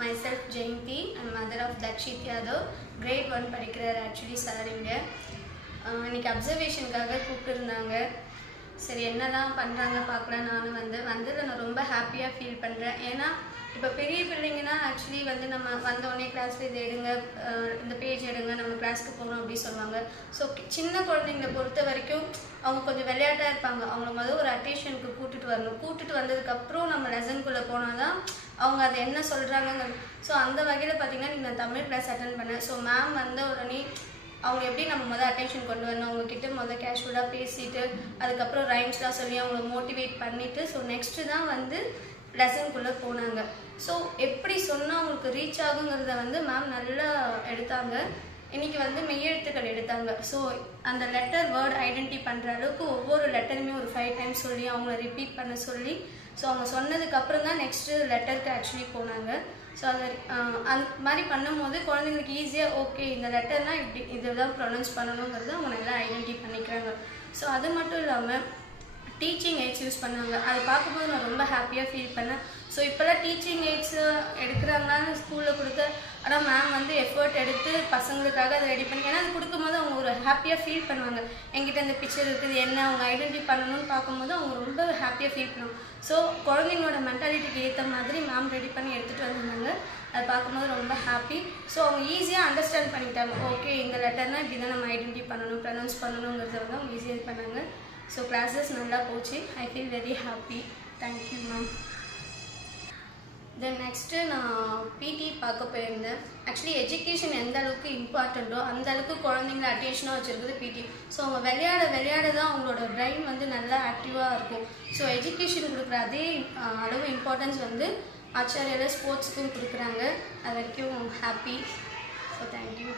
myself Jayanti. I'm mother of Dakshit Yadav. Grade 1 படிக்கிறார் actually sir இங்க. இன்னைக்கு அப்சர்வேஷனுக்காக கூப்பிட்டுருந்தாங்க. சரி என்னதான் பண்ணுறாங்க பார்க்கலாம். நானும் வந்ததில் நான் ரொம்ப ஹாப்பியாக ஃபீல் பண்ணுறேன். ஏன்னா இப்போ பெரிய பிள்ளைங்கன்னா ஆக்சுவலி நம்ம வந்தோடனே கிளாஸில் இது எடுங்க, இந்த பேஜ் எடுங்க, நம்ம கிளாஸ்க்கு போகணும் அப்படி சொல்லுவாங்க. ஸோ சின்ன குழந்தைங்களை பொறுத்த வரைக்கும் அவங்க கொஞ்சம் விளையாட்டாக இருப்பாங்க. அவங்கள முதல் ஒரு அட்டென்ஷனுக்கு கூட்டிகிட்டு வரணும். கூட்டிகிட்டு வந்ததுக்கப்புறம் நம்ம லெசனுக்குள்ளே போனால் தான் அவங்க அதை என்ன சொல்கிறாங்க. ஸோ அந்த வகையில் பார்த்தீங்கன்னா நான் தமிழ் கிளாஸ் அட்டன் பண்ணேன். ஸோ மேம் வந்த உடனே அவங்க எப்படி நம்ம முதல் அட்டென்ஷன் கொண்டு வரணும், அவங்கக்கிட்ட முதல் கேஷுவலாக பேசிட்டு அதுக்கப்புறம் ரைம்ஸ்லாம் சொல்லி அவங்கள மோட்டிவேட் பண்ணிவிட்டு ஸோ நெக்ஸ்ட்டு தான் லெசனுக்குள்ளே போனாங்க. ஸோ எப்படி சொன்னால் அவங்களுக்கு ரீச் ஆகுங்கிறத மேம் நல்லா எடுத்தாங்க. இன்றைக்கி மெய்யெழுத்துக்கள் எடுத்தாங்க. ஸோ அந்த லெட்டர் வேர்ட் ஐடென்டிஃபை பண்ணுற அளவுக்கு ஒவ்வொரு லெட்டருமே ஒரு 5 டைம்ஸ் சொல்லி அவங்கள ரிப்பீட் பண்ண சொல்லி ஸோ அவங்க சொன்னதுக்கப்புறம் தான் நெக்ஸ்ட்டு லெட்டருக்கு ஆக்சுவலி போனாங்க. ஸோ அதை அந்த மாதிரி பண்ணும்போது குழந்தைங்களுக்கு ஈஸியாக ஓகே இந்த லெட்டர்னால் இப்படி இதெல்லாம் ப்ரொனவுன்ஸ் பண்ணணுங்கிறது அவங்க நல்லா ஐடென்டிஃபை பண்ணிக்கிறாங்க. ஸோ அது மட்டும் இல்லாமல் டீச்சிங் எய்ட்ஸ் யூஸ் பண்ணாங்க. அதை பார்க்கும்போது நான் ரொம்ப ஹாப்பியாக ஃபீல் பண்ணேன். ஸோ இப்போல்லாம் டீச்சிங் எய்ட்ஸ் எடுக்கிறாங்கன்னு ஸ்கூலில் கொடுத்து ஆனால் மேம் எஃபர்ட் எடுத்து பசங்களுக்காக அதை ரெடி பண்ணி ஏன்னா அது கொடுக்கும்போது அவங்க ஒரு ஹாப்பியாக ஃபீல் பண்ணுவாங்க. என்கிட்ட இந்த பிக்சர் இருக்குது என்ன அவங்க ஐடென்டிஃபை பண்ணணும்னு பார்க்கும்போது அவங்க ரொம்ப ஹாப்பியாக ஃபீல் பண்ணுவாங்க. ஸோ குழந்தைங்களோட மென்டாலிட்டிக்கு ஏற்ற மாதிரி மேம் ரெடி பண்ணி எடுத்துகிட்டு வந்திருந்தாங்க. அதை பார்க்கும்போது ரொம்ப ஹாப்பி. ஸோ அவங்க ஈஸியாக அண்டர்ஸ்டாண்ட் பண்ணிக்கிட்டாங்க. ஓகே இந்த லெட்டர்னால் இப்படி தான் நம்ம ஐடென்டிஃபை பண்ணணும், ப்ரொனவுன்ஸ் பண்ணணுங்கிறத அவங்க ஈஸியாக இது பண்ணாங்க. ஸோ கிளாஸஸ் நல்லா போச்சு. I feel very happy. Thank you ma'am. Then next நான் பிடி பார்க்க போயிருந்தேன். ஆக்சுவலி எஜுகேஷன் எந்த அளவுக்கு இம்பார்ட்டண்ட்டோ அந்த அளவுக்கு குழந்தைங்கள அட்டென்ஷனாக வச்சுருக்குது பிடி. ஸோ அவங்க விளையாட தான் அவங்களோட பிரெயின் நல்லா ஆக்டிவாக இருக்கும். ஸோ எஜுகேஷன் கொடுக்குற அதே அளவு இம்பார்ட்டன்ஸ் ஆச்சாரியால் ஸ்போர்ட்ஸுக்கும் கொடுக்குறாங்க. அது வரைக்கும் ஹாப்பி. So thank you.